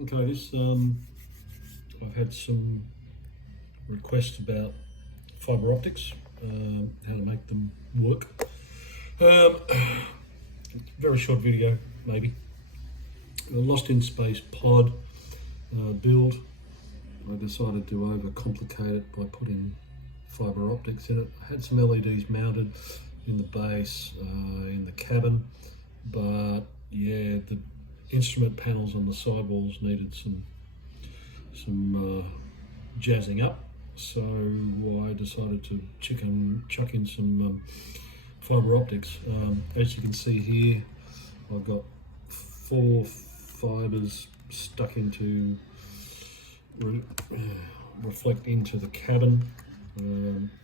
Okay, I've had some requests about fibre optics, how to make them work. Very short video, maybe. A Lost in Space pod build. I decided to overcomplicate it by putting fibre optics in it. I had some LEDs mounted in the base, in the cabin, but yeah, the instrument panels on the sidewalls needed some jazzing up, so I decided to chuck in some fibre optics. As you can see here, I've got 4 fibres stuck into reflect into the cabin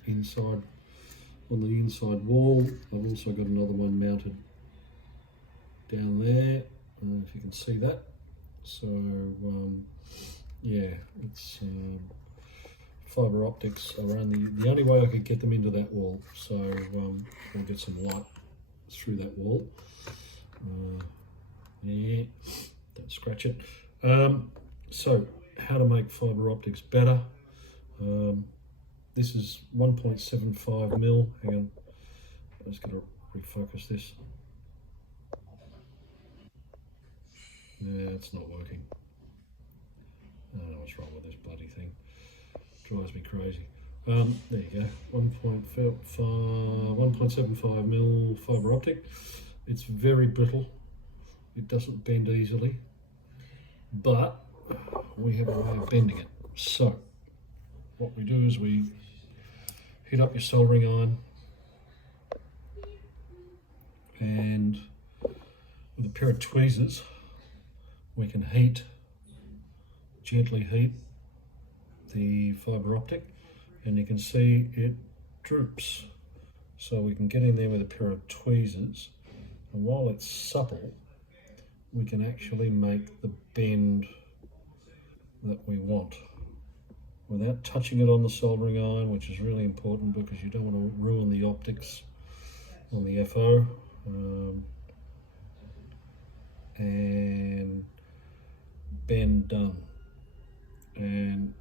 inside on the inside wall. I've also got another one mounted down there, if you can see that. So yeah, it's fibre optics are the only way I could get them into that wall, so I'll get some light through that wall. Yeah, don't scratch it. So how to make fibre optics better. This is 1.75 mil. Hang on, I'm just going to refocus this. Yeah, it's not working. I don't know what's wrong with this bloody thing. Drives me crazy. There you go. 1.75 mil fibre optic. It's very brittle. It doesn't bend easily, but we have a way of bending it. So what we do is we heat up your soldering iron, and with a pair of tweezers we can gently heat the fibre optic, and you can see it droops. So we can get in there with a pair of tweezers, and while it's supple, we can actually make the bend that we want without touching it on the soldering iron, which is really important because you don't want to ruin the optics on the FO. And bend done. And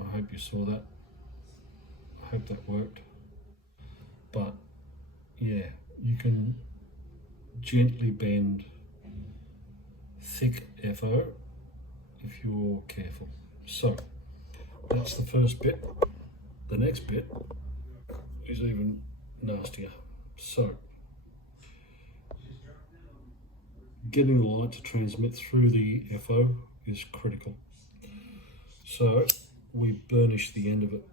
I hope you saw that. I hope that worked. But yeah, you can gently bend thick FO if you're careful. So that's the first bit. The next bit is even nastier. So getting the light to transmit through the FO is critical. So we burnish the end of it,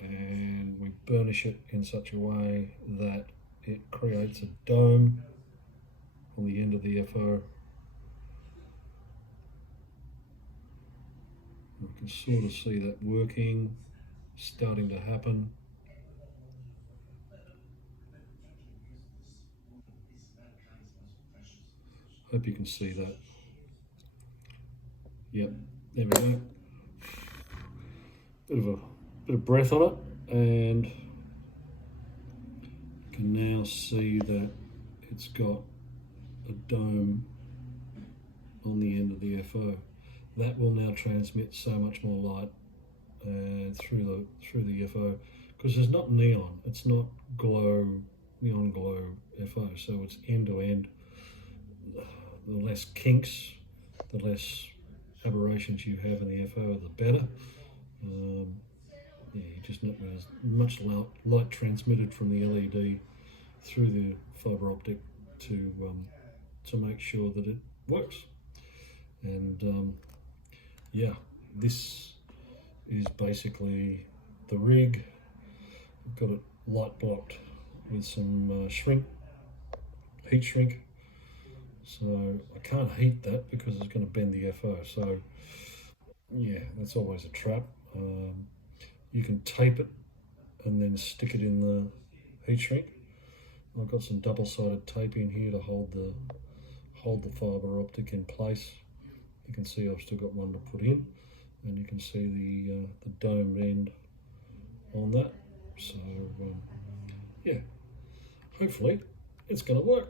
and we burnish it in such a way that it creates a dome on the end of the FO. You can sort of see that working, starting to happen. Hope you can see that. Yep, there we go. Bit of breath on it, and you can now see that it's got a dome on the end of the FO. That will now transmit so much more light through the FO, because there's not neon. It's not neon glow FO, so it's end to end. The less kinks, the less aberrations you have in the FO, the better. Yeah, you just know there's much light transmitted from the LED through the fibre optic to make sure that it works. And yeah, this is basically the rig. I've got it light blocked with some heat shrink. So I can't heat that because it's going to bend the FO. So yeah, that's always a trap. You can tape it and then stick it in the heat shrink. I've got some double-sided tape in here to hold the fibre optic in place. You can see I've still got one to put in, and you can see the dome end on that. So yeah, hopefully it's going to work.